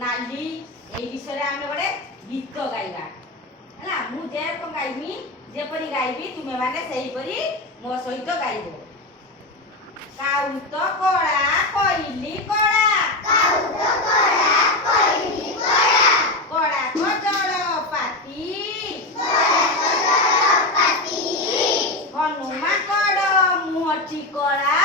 ନାଲି ଏଇ ବିଷୟରେ ଆମେ ଗୋଟେ ଗୀତ ଗାଇବା ହେଲା। ମୁଁ ଯେରକମ ଗାଇବି ଯେପରି ଗାଇବି ତୁମେ ମାନେ ସେହିପରି ମୋ ସହିତ ଗାଇବ। କାଉତ କଳା କୋଇଲି କଳା, କାଉତ କଳା କୋଇଲି କଳା, କଳା କଜଳ ପାତି, କଳା କଜଳ ପାତି, ହନୁମା କଡ଼ ମୁହଁଟି କଳା,